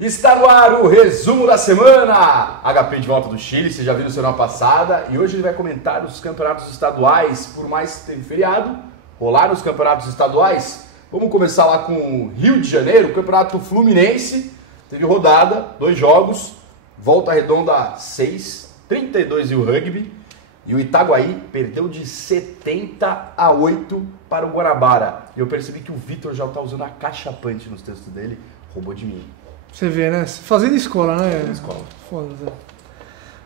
Está no ar o resumo da semana. HP de volta do Chile, você já viu na semana passada. E hoje ele vai comentar os campeonatos estaduais. Por mais que teve feriado, rolaram os campeonatos estaduais. Vamos começar lá com o Rio de Janeiro, o campeonato fluminense. Teve rodada, 2 jogos. Volta Redonda 6, 32 e o rugby. E o Itaguaí perdeu de 70-8 para o Guanabara. E eu percebi que o Vitor já está usando a caixa punch nos textos dele. Roubou de mim. Você vê, né? Fazendo escola, né? Fazendo escola. Foda, Zé.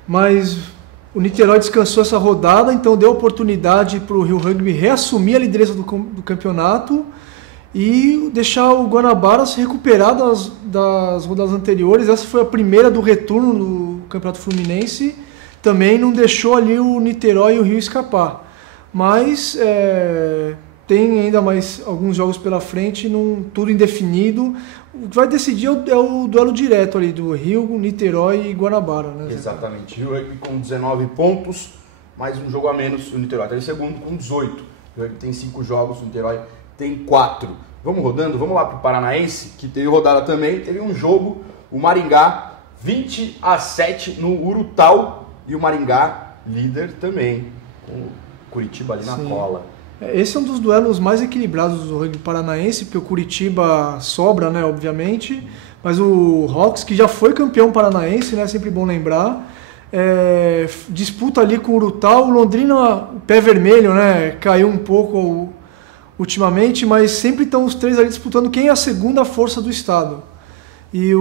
Mas o Niterói descansou essa rodada, então deu oportunidade para o Rio Rugby reassumir a liderança do campeonato e deixar o Guanabara se recuperar das rodadas anteriores. Essa foi a primeira do retorno do Campeonato Fluminense. Também não deixou ali o Niterói e o Rio escapar. Mas tem ainda mais alguns jogos pela frente, tudo indefinido. O que vai decidir é o duelo direto ali do Rio, Niterói e Guanabara, né? Exatamente. Rio Rugby com 19 pontos, mais um jogo a menos. O Niterói está em segundo com 18. O Rugby tem 5 jogos, o Niterói tem 4. Vamos rodando, vamos lá para o Paranaense, que teve rodada também. Teve um jogo, o Maringá 20-7 no Urutau e o Maringá líder também, com o Curitiba ali na cola. Esse é um dos duelos mais equilibrados do rugby paranaense, porque o Curitiba sobra, né, obviamente, mas o Hawks, que já foi campeão paranaense, né, sempre bom lembrar, disputa ali com o Urutau. O Londrina, pé vermelho, né, caiu um pouco ultimamente, mas sempre estão os três ali disputando quem é a segunda força do estado. E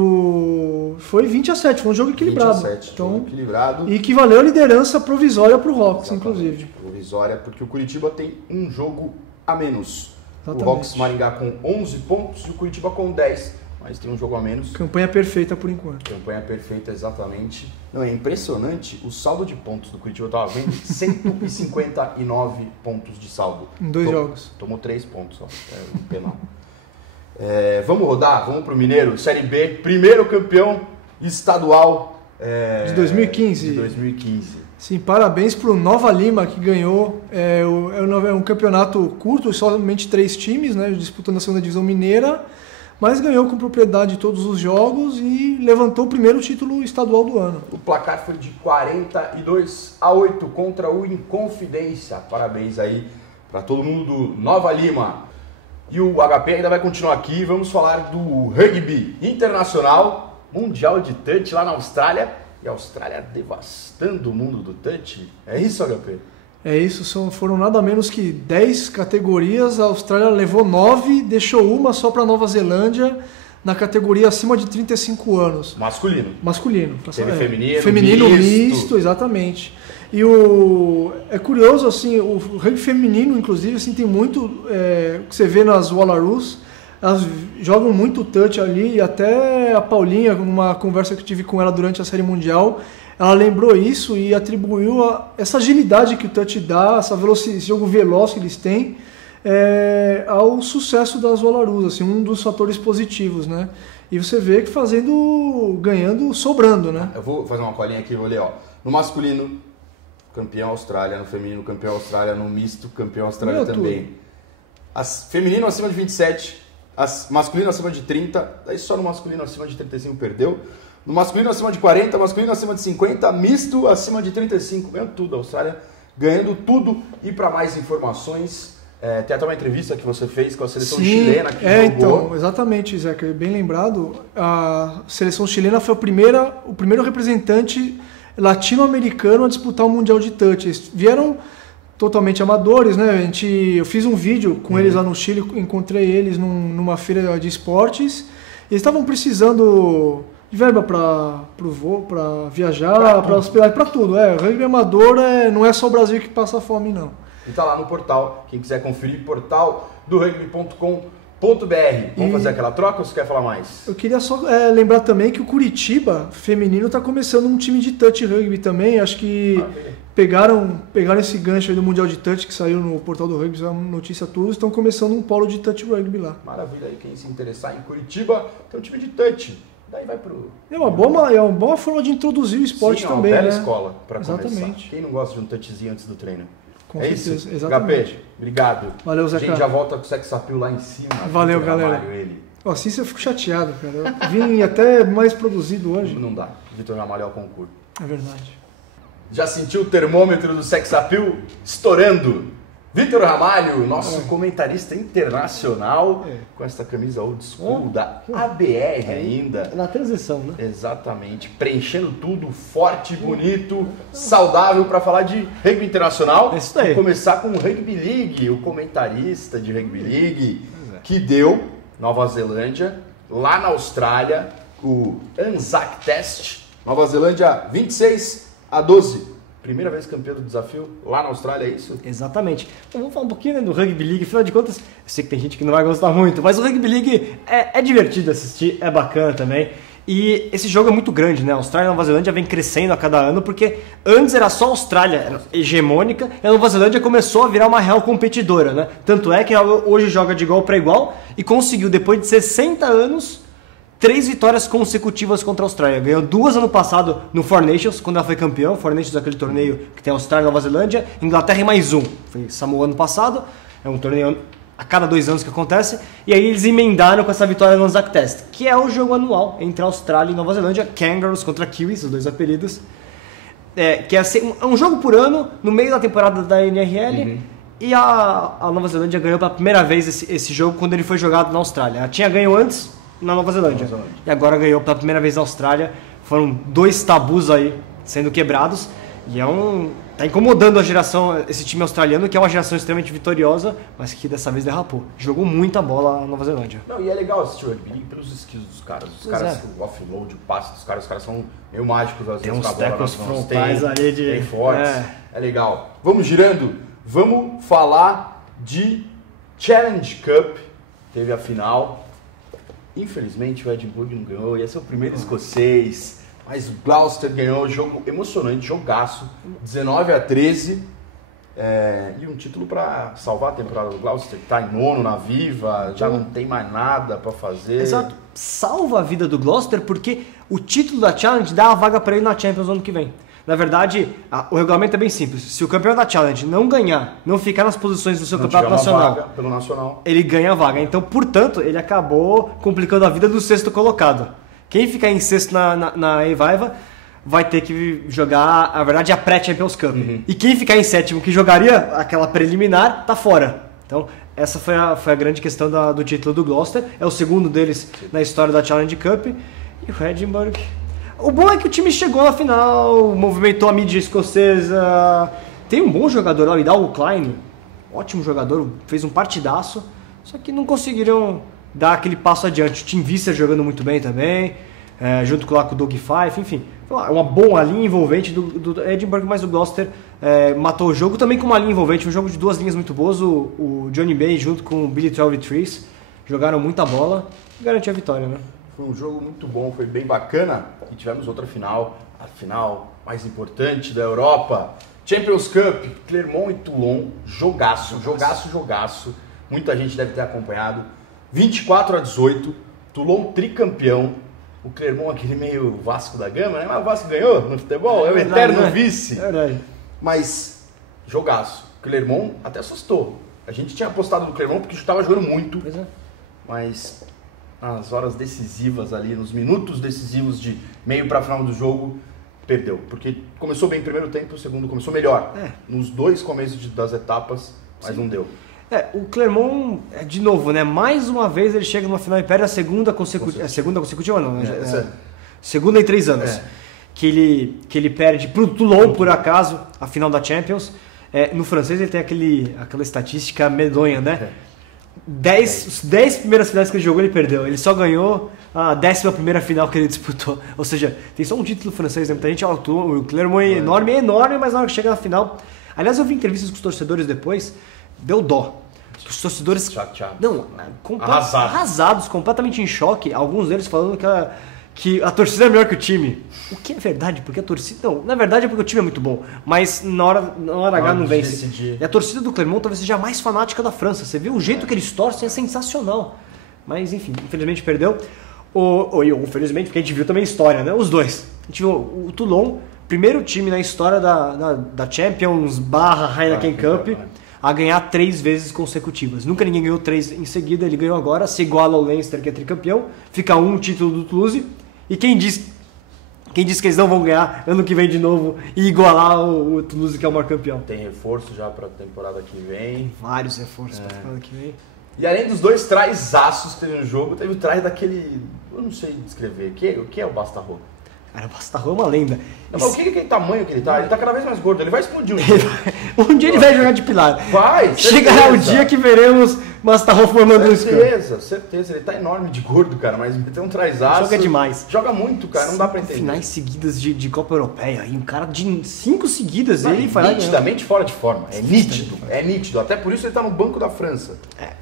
foi 20-7, foi um jogo equilibrado. 20-7, então, jogo equilibrado. E que valeu a liderança provisória para o Hawks, inclusive. Provisória, porque o Curitiba tem um jogo a menos. Exatamente. O Hawks Maringá com 11 pontos e o Curitiba com 10, mas tem um jogo a menos. Campanha perfeita por enquanto. Campanha perfeita, exatamente. Não, é impressionante o saldo de pontos do Curitiba. Eu estava vendo 159 pontos de saldo. Em 2 jogos. Tomou 3 pontos, ó. É um penal. Vamos rodar, vamos pro Mineiro, Série B, primeiro campeão estadual de 2015. De 2015. Sim, parabéns pro Nova Lima, que ganhou. É um campeonato curto, somente 3 times, né, disputando a segunda divisão mineira, mas ganhou com propriedade todos os jogos e levantou o primeiro título estadual do ano. O placar foi de 42-8 contra o Inconfidência. Parabéns aí para todo mundo do Nova Lima. E o HP ainda vai continuar aqui. Vamos falar do rugby internacional, mundial de touch lá na Austrália. E a Austrália devastando o mundo do touch. É isso, HP? É isso, foram nada menos que 10 categorias. A Austrália levou 9, deixou uma só para Nova Zelândia, na categoria acima de 35 anos. Masculino. Teve feminino misto, exatamente. E é curioso, assim, o rugby feminino, inclusive, assim, tem muito que você vê nas Wallaroos, elas jogam muito touch ali, e até a Paulinha, numa conversa que eu tive com ela durante a Série Mundial, ela lembrou isso e atribuiu essa agilidade que o touch dá, esse jogo veloz que eles têm, ao sucesso das Wallaroos, assim, um dos fatores positivos, né? E você vê que ganhando, sobrando, né? Eu vou fazer uma colinha aqui, vou ler, ó. No masculino, campeão Austrália, no feminino, campeão Austrália, no misto, campeão Austrália também. Feminino acima de 27, masculino acima de 30, daí só no masculino acima de 35 perdeu. No masculino acima de 40, masculino acima de 50, misto acima de 35, ganhando tudo. A Austrália ganhando tudo. E para mais informações, tem até uma entrevista que você fez com a seleção chilena que jogou. Então, exatamente, Zeca, bem lembrado. A seleção chilena foi o primeiro representante latino-americano a disputar o Mundial de Touch. Eles vieram totalmente amadores, né? Eu fiz um vídeo com eles lá no Chile, encontrei eles numa feira de esportes. Eles estavam precisando de verba para voo, para viajar, para hospedagem, para tudo. Rugby amador não é só o Brasil que passa fome, não. E tá lá no portal, quem quiser conferir, portal do rugby.com.br. Vamos fazer aquela troca ou você quer falar mais? Eu queria só lembrar também que o Curitiba feminino está começando um time de touch rugby também. Acho que pegaram esse gancho aí do Mundial de Touch que saiu no portal do rugby, é uma notícia tudo. Estão começando um polo de touch rugby lá. Maravilha, aí quem se interessar em Curitiba tem um time de touch. Daí vai pro... É uma boa forma de introduzir o esporte também, né? É uma bela escola para começar. Exatamente. Quem não gosta de um touchzinho antes do treino? Com certeza, isso? HP, obrigado. Valeu, Zé. A gente já volta com o Sex Appeal lá em cima. Valeu, galera. Ele. Assim eu fico chateado, cara. Eu vim até mais produzido hoje. Não dá. Vitor Ramalho ao concurso. É verdade. Já sentiu o termômetro do sex appeal estourando? Vitor Ramalho, nosso comentarista internacional, com essa camisa old school da ABR ainda. Na transição, né? Exatamente. Preenchendo tudo, forte, bonito, saudável para falar de rugby internacional. É isso aí. E começar com o Rugby League, o comentarista de Rugby League, que deu Nova Zelândia, lá na Austrália, o Anzac Test. Nova Zelândia 26-12. Primeira vez campeão do desafio lá na Austrália, é isso? Exatamente. Então, vamos falar um pouquinho, né, do Rugby League. Afinal de contas, eu sei que tem gente que não vai gostar muito, mas o Rugby League é divertido assistir, é bacana também. E esse jogo é muito grande, né? A Austrália e a Nova Zelândia vem crescendo a cada ano, porque antes era só a Austrália, era hegemônica, e a Nova Zelândia começou a virar uma real competidora, né? Tanto é que hoje joga de igual para igual e conseguiu, depois de 60 anos, 3 vitórias consecutivas contra a Austrália. Ganhou 2 ano passado no Four Nations, quando ela foi campeã. Four Nations é aquele torneio que tem Austrália e Nova Zelândia, Inglaterra e mais um. Foi Samoa ano passado, é um torneio a cada 2 anos que acontece. E aí eles emendaram com essa vitória no Anzac Test, que é o jogo anual entre a Austrália e Nova Zelândia. Kangaroos contra Kiwis, os 2 apelidos. Que é um jogo por ano, no meio da temporada da NRL. E a Nova Zelândia ganhou pela primeira vez esse jogo quando ele foi jogado na Austrália. Ela tinha ganho antes na Nova Zelândia. E agora ganhou pela primeira vez na Austrália. Foram 2 tabus aí sendo quebrados. E tá incomodando a geração, esse time australiano, que é uma geração extremamente vitoriosa, mas que dessa vez derrapou. Jogou muita bola a Nova Zelândia. Não, e é legal assistir o rugby pelos skills dos caras. Os caras, o offload, o passe dos caras, os caras são meio mágicos. Às Tem vezes, uns tackles frontais tem, ali de... Tem fortes. É legal. Vamos girando. Vamos falar de Challenge Cup. Teve a final. Infelizmente o Edinburgh não ganhou, ia ser o primeiro escocês, mas o Gloucester ganhou, jogo emocionante, jogaço, 19-13, e um título para salvar a temporada do Gloucester, que está em 9º na Viva, já não tem mais nada para fazer. Exato, salva a vida do Gloucester porque o título da Challenge dá a vaga para ele na Champions no ano que vem. Na verdade, o regulamento é bem simples. Se o campeão da Challenge não ganhar, não ficar nas posições do seu campeonato nacional, vaga pelo nacional, ele ganha a vaga. Então, portanto, ele acabou complicando a vida do 6º colocado. Quem ficar em 6º na Evaiva vai ter que jogar, na verdade, a pré-Champions Cup. E quem ficar em 7º, que jogaria aquela preliminar, tá fora. Então, essa foi a grande questão do título do Gloucester. É o segundo deles na história da Challenge Cup. E o Edinburgh... O bom é que o time chegou na final, movimentou a mídia escocesa. Tem um bom jogador lá, o Hidalgo Klein, ótimo jogador, fez um partidaço, só que não conseguiram dar aquele passo adiante. O Tim Visser jogando muito bem também, junto com o Doug Fife, enfim. Uma boa linha envolvente do Edinburgh, mas o Gloucester matou o jogo também com uma linha envolvente, um jogo de 2 linhas muito boas. O Johnny Bay junto com o Billy 12-3 jogaram muita bola e garantiu a vitória, né? Foi um jogo muito bom, foi bem bacana. E tivemos outra final, a final mais importante da Europa. Champions Cup, Clermont e Toulon, jogaço. Muita gente deve ter acompanhado. 24-18, Toulon tricampeão. O Clermont, aquele meio Vasco da Gama, né? Mas o Vasco ganhou no futebol, é o eterno vice. É verdade. Mas, jogaço. Clermont até assustou. A gente tinha apostado no Clermont porque estava jogando muito. Pois é. Mas nas horas decisivas ali, nos minutos decisivos de meio para final do jogo, perdeu. Porque começou bem o primeiro tempo, o segundo começou melhor. Nos 2 começos das etapas, mas não deu. O Clermont, de novo, né? Mais uma vez ele chega numa final e perde a segunda consecutiva. Segunda consecutiva não, né? Segunda em 3 anos. Que ele perde pro Toulon, por acaso, a final da Champions. No francês ele tem aquela estatística medonha, né? 10 primeiras finais que ele jogou, ele perdeu. Ele só ganhou a 11ª final que ele disputou. Ou seja, tem só um título francês, né? Muita gente, o Clermont é enorme, mas na hora que chega na final... Aliás, eu vi entrevistas com os torcedores depois, deu dó. Os torcedores... Chateados. Não, arrasados, completamente em choque. Alguns deles falando que a torcida é melhor que o time. O que é verdade, porque a torcida... Não, na verdade é porque o time é muito bom, mas na hora H não vence. Decidir. E a torcida do Clermont talvez seja a mais fanática da França. Você viu o jeito que eles torcem, é sensacional. Mas enfim, infelizmente perdeu. Infelizmente, porque a gente viu também a história, né? Os dois. A gente viu o Toulon, primeiro time na história da Champions / Heineken Cup. a ganhar 3 vezes consecutivas. Nunca ninguém ganhou 3 em seguida, ele ganhou agora, se iguala ao Leinster, que é tricampeão, fica um título do Toulouse, e quem diz que eles não vão ganhar ano que vem de novo e igualar o Toulouse, que é o maior campeão? Tem reforço já para a temporada que vem. Vários reforços para a temporada que vem. E além dos 2 traizaços que teve no jogo, teve o trais daquele... Eu não sei descrever. O que é o Bastarro? Cara, o Bastarro é uma lenda. Mas o que é aquele tamanho que ele tá? Ele tá cada vez mais gordo. Ele vai explodir um dia. Um dia ele vai jogar de pilar. Vai, Chegará o dia que veremos Bastarro formando um escuro. Certeza. Ele tá enorme de gordo, cara. Mas tem um traizaço. Joga demais. Joga muito, cara. Não dá pra entender. Finais seguidas de Copa Europeia. E um cara de 5 seguidas, ele vai lá. Nitidamente fora de forma. É nítido. É nítido. Até por isso ele tá no banco da França.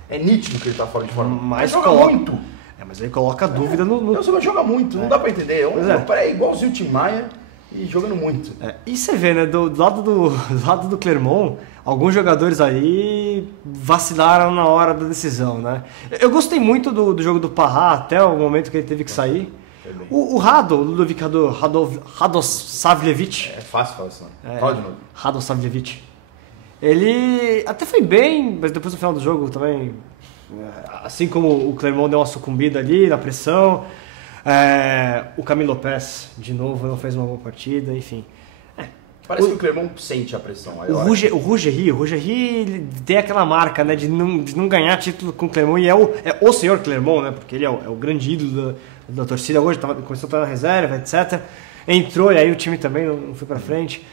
É nítido que ele tá fora de forma. Mas joga muito. Mas aí coloca dúvida no... Não, você joga muito, não dá pra entender. É igualzinho o Tim Maia e jogando muito. E você vê, né, do lado do Clermont, alguns jogadores aí vacilaram na hora da decisão, né? Eu gostei muito do jogo do Parra até o momento que ele teve que sair. O Ludovic Radosavljevic. É fácil falar isso, né? Fala de novo. Radosavljevic. Ele até foi bem, mas depois no final do jogo também... Assim como o Clermont deu uma sucumbida ali na pressão, o Camilo Lopes, de novo, não fez uma boa partida, enfim. Parece que o Clermont sente a pressão. O Rougerie tem aquela marca, né, de não ganhar título com o Clermont, e é o senhor Clermont, né, porque ele é o grande ídolo da torcida hoje, começou a estar na reserva, etc. Entrou e aí o time também não foi pra frente.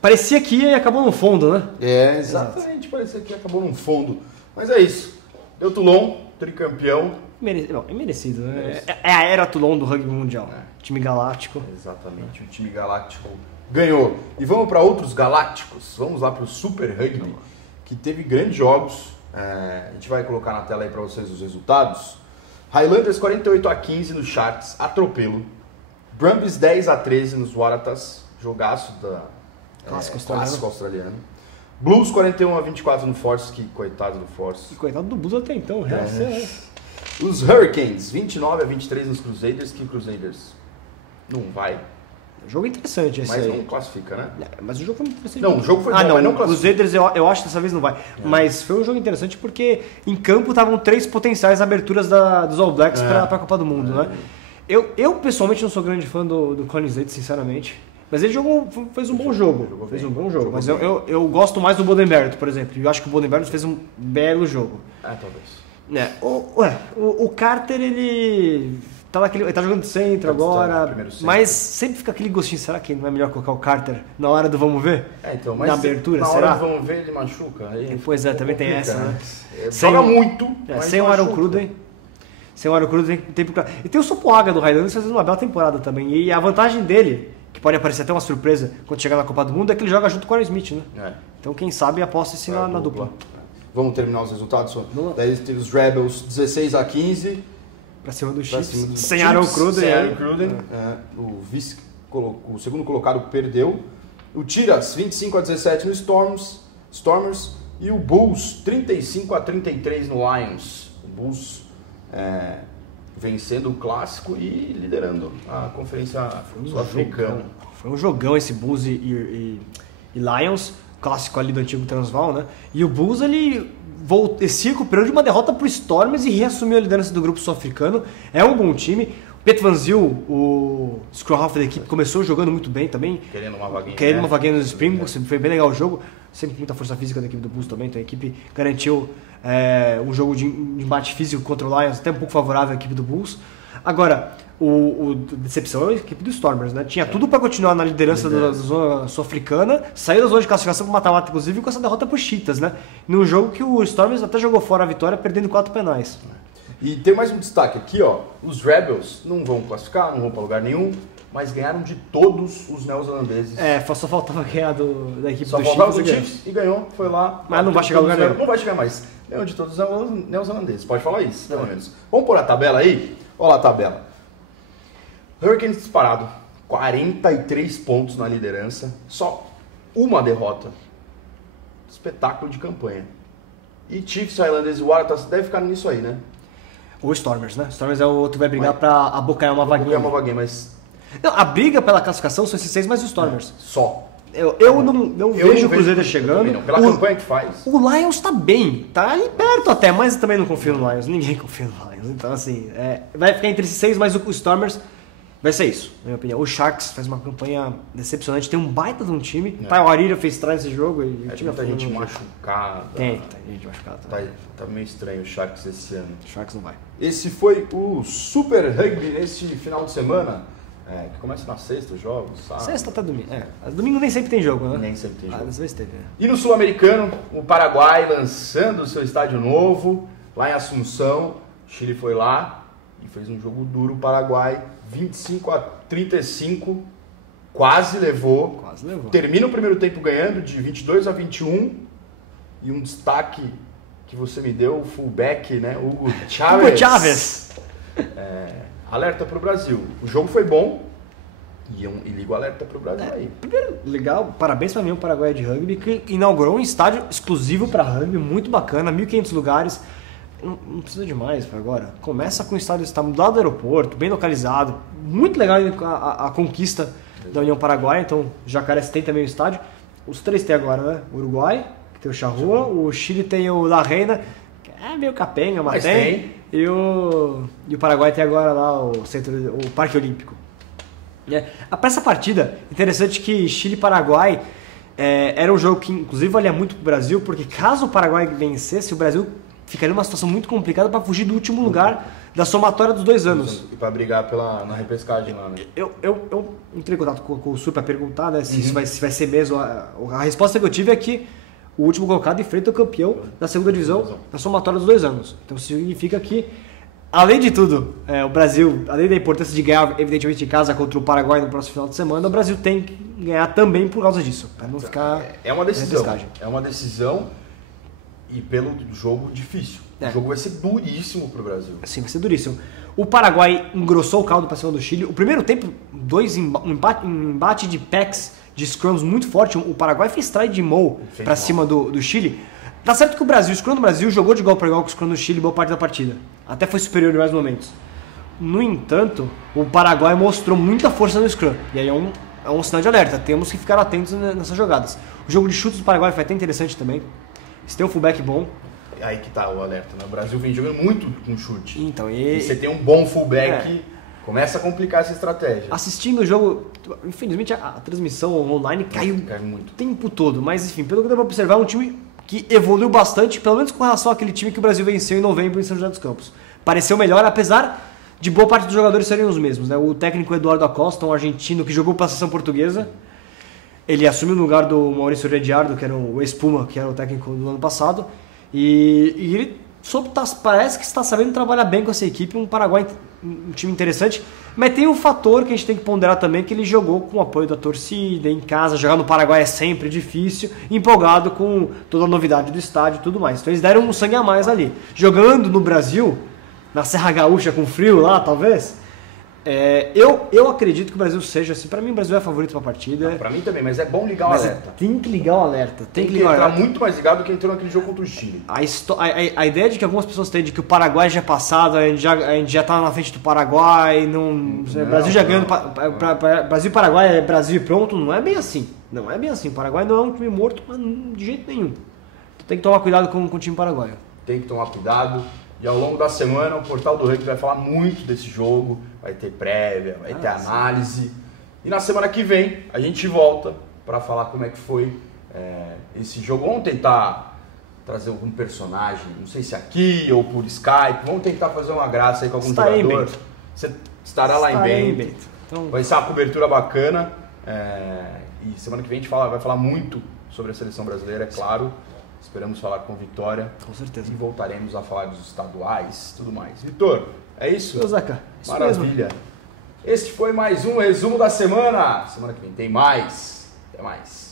Parecia que ia e acabou no fundo, né? Exatamente, parecia que acabou no fundo. Mas é isso. Deu Toulon, tricampeão. É merecido, né? É a era Toulon do rugby mundial. Time galáctico. Exatamente, o time galáctico ganhou. E vamos para outros galácticos. Vamos lá para o Super Rugby, que teve grandes jogos. A gente vai colocar na tela aí para vocês os resultados. Highlanders 48-15 no Sharks, atropelo. Brumbies 10-13 nos Waratahs, jogaço da clássico australiano. Blues 41-24 no Force, que coitado do Force. E coitado do Blues até então, né? Os Hurricanes 29-23 nos Crusaders, que Crusaders não vai. Jogo interessante esse mas aí. Mas não classifica, né? Mas o jogo foi interessante. Não, o jogo foi bom, não, mas não classifica. Os Crusaders eu acho que dessa vez não vai. Mas foi um jogo interessante porque em campo estavam 3 potenciais aberturas dos All Blacks para a Copa do Mundo, né? Eu pessoalmente não sou grande fã do Colin Slade, sinceramente. Mas ele fez um bom jogo. Fez um bom jogo. Mas eu gosto mais do Bodenberg, por exemplo. Eu acho que o Bodenberg fez um belo jogo. Talvez. O Carter, ele tá jogando de centro agora, mas sempre fica aquele gostinho. Será que não é melhor colocar o Carter na hora do vamos ver? Então, mas na abertura, na será? hora do vamos ver ele machuca. Aí pois também tem essa, né? Joga muito, sem o Aaron Cruden. Sem o Aaron Cruden tem E tem o Sopoaga do Highlanders fazendo uma bela temporada também. E a vantagem dele, que pode aparecer até uma surpresa quando chegar na Copa do Mundo, é que ele joga junto com o Aaron Smith, né? Então quem sabe aposta-se na dupla. Vamos terminar os resultados? Daí teve os Rebels 16-15. Pra cima do Chiefs. Sem Aaron Cruden. O segundo colocado perdeu. O Tiras 25-17 no Stormers. E o Bulls 35-33 no Lions. O Bulls vencendo o clássico e liderando a conferência sul-africana. Foi um jogão esse Bulls e Lions, clássico ali do antigo Transvaal, né? E o Bulls, ele se recuperou de uma derrota pro Stormers e reassumiu a liderança do grupo sul-africano. É um bom time. Pet Van Zyl, o scrum half da equipe, começou jogando muito bem também. Querendo uma vaguinha nos Springboks, foi bem legal o jogo. Sempre muita força física da equipe do Bulls também, então a equipe garantiu um jogo de embate físico contra o Lions, até um pouco favorável à equipe do Bulls. Agora, o decepção é a equipe do Stormers, né? Tinha tudo para continuar na liderança da zona sul-africana, saiu da zona de classificação para mata-mata, inclusive, com essa derrota por Cheetahs, né? Num jogo que o Stormers até jogou fora a vitória, perdendo 4 penais. E tem mais um destaque aqui, ó. Os Rebels não vão classificar, não vão para lugar nenhum, mas ganharam de todos os neozelandeses. Só faltava ganhar da equipe do Chiefs. Só faltava do Chiefs e ganhou, foi lá. Mas não vai chegar a lugar nenhum. Não vai chegar mais. Ganhou de todos os neozelandeses, pode falar isso, pelo menos. Vamos pôr a tabela aí? Olha lá a tabela. Hurricanes disparado, 43 pontos na liderança, só uma derrota. Espetáculo de campanha. E Chiefs, Highlanders e Waratahs deve ficar nisso aí, né? O Stormers, né? O Stormers é o outro que vai brigar pra abocanhar uma vaguinha. Mas... Não, a briga pela classificação são esses 6 mais os Stormers. Só. Eu não vejo o Cruzeiro chegando. Pela campanha que faz. O Lions tá bem, tá ali perto até, mas eu também não confio no Lions. Ninguém confia no Lions. Então, assim, vai ficar entre esses 6, mas o Stormers vai ser isso, na minha opinião. O Sharks faz uma campanha decepcionante, tem um baita de um time. Tá, o Arira fez trás nesse jogo. E tem muita gente machucada. Tem gente machucada. Tá meio estranho o Sharks esse ano. O Sharks não vai. Esse foi o Super Rugby neste final de semana. Que começa na sexta os jogos, sabe? Sexta até domingo. Domingo nem sempre tem jogo, né? Nem sempre tem jogo. Às vezes teve, E no Sul-Americano, o Paraguai lançando o seu estádio novo, lá em Assunção. O Chile foi lá e fez um jogo duro. O Paraguai, 25-35, quase levou. Termina o primeiro tempo ganhando de 22-21. E um destaque que você me deu, o fullback, né? Hugo Chávez. Alerta para o Brasil. O jogo foi bom e liga o alerta para o Brasil aí. Primeiro, legal, parabéns para mim o Paraguai de Rugby, que inaugurou um estádio exclusivo para rugby, muito bacana, 1.500 lugares. Não precisa de mais para agora. Começa com o estádio está do lado do aeroporto, bem localizado. Muito legal a conquista da União Paraguaia. Então, Jacarés tem também o estádio. Os 3 tem agora, né? O Uruguai, que tem o Charrua, o Chile tem o La Reina, que é meio capenga, mas tem. E o Paraguai tem agora lá o Parque Olímpico. Para essa partida, interessante que Chile e Paraguai era um jogo que inclusive valia muito para o Brasil, porque caso o Paraguai vencesse, o Brasil ficaria numa situação muito complicada para fugir do último lugar da somatória dos 2 anos. E para brigar na repescagem lá, né? Eu entrei em contato com o Sul para perguntar, né, se isso vai ser mesmo. A resposta que eu tive é que o último colocado enfrenta o campeão da segunda divisão na somatória dos 2 anos. Então significa que, além de tudo, o Brasil, além da importância de ganhar, evidentemente, em casa contra o Paraguai no próximo final de semana, o Brasil tem que ganhar também por causa disso, para não ficar... É uma decisão e pelo jogo difícil. O jogo vai ser duríssimo para o Brasil. Sim, vai ser duríssimo. O Paraguai engrossou o caldo para cima do Chile. O primeiro tempo, um embate de packs, de scrums muito forte. O Paraguai fez try de Mo para cima do Chile. Tá certo que o scrum do Brasil jogou de igual para igual com o scrum do Chile boa parte da partida. Até foi superior em vários momentos. No entanto, o Paraguai mostrou muita força no scrum. E aí é um sinal de alerta. Temos que ficar atentos nessas jogadas. O jogo de chutes do Paraguai foi até interessante também. Você tem um fullback bom. Aí que tá o alerta, né? O Brasil vem jogando muito com chute. Então, e você tem um bom fullback, começa a complicar essa estratégia. Assistindo o jogo, infelizmente a transmissão online caiu muito o tempo todo. Mas enfim, pelo que deu pra observar, é um time que evoluiu bastante, pelo menos com relação àquele time que o Brasil venceu em novembro em São José dos Campos. Pareceu melhor, apesar de boa parte dos jogadores serem os mesmos, né? O técnico Eduardo Acosta, um argentino que jogou para a seleção portuguesa, ele assumiu o lugar do Maurício Rediardo, que era o ex-Puma, que era o técnico do ano passado, e ele parece que está sabendo trabalhar bem com essa equipe, um Paraguai, um time interessante, mas tem um fator que a gente tem que ponderar também, que ele jogou com o apoio da torcida, em casa, jogar no Paraguai é sempre difícil, empolgado com toda a novidade do estádio e tudo mais, então eles deram um sangue a mais ali. Jogando no Brasil, na Serra Gaúcha com frio lá, talvez, eu acredito que o Brasil seja assim. Pra mim, o Brasil é favorito pra partida. Pra mim também, mas é bom ligar o alerta. Tem que ligar o alerta. Tem que entrar muito mais ligado do que entrou naquele jogo contra o Chile. A ideia de que algumas pessoas têm de que o Paraguai já é passado, a gente já tá na frente do Paraguai, Brasil já ganhando. Brasil e Paraguai é Brasil e pronto, não é bem assim. Não é bem assim. O Paraguai não é um time morto, mas de jeito nenhum. Então, tem que tomar cuidado com o time paraguaio. Tem que tomar cuidado. E ao longo da semana o Portal do Rugby vai falar muito desse jogo, vai ter prévia, vai ter análise. E na semana que vem a gente volta para falar como é que foi esse jogo. Vamos tentar trazer algum personagem, não sei se aqui ou por Skype, vamos tentar fazer uma graça aí com algum jogador. Você estará lá em Bento. Então, vai ser uma cobertura bacana. E semana que vem a gente vai falar muito sobre a seleção brasileira, é claro. Esperamos falar com Vitória. Com certeza. E voltaremos a falar dos estaduais e tudo mais. Vitor, é isso? Zaca, isso maravilha. Mesmo. Este foi mais um resumo da semana. Semana que vem tem mais. Até mais.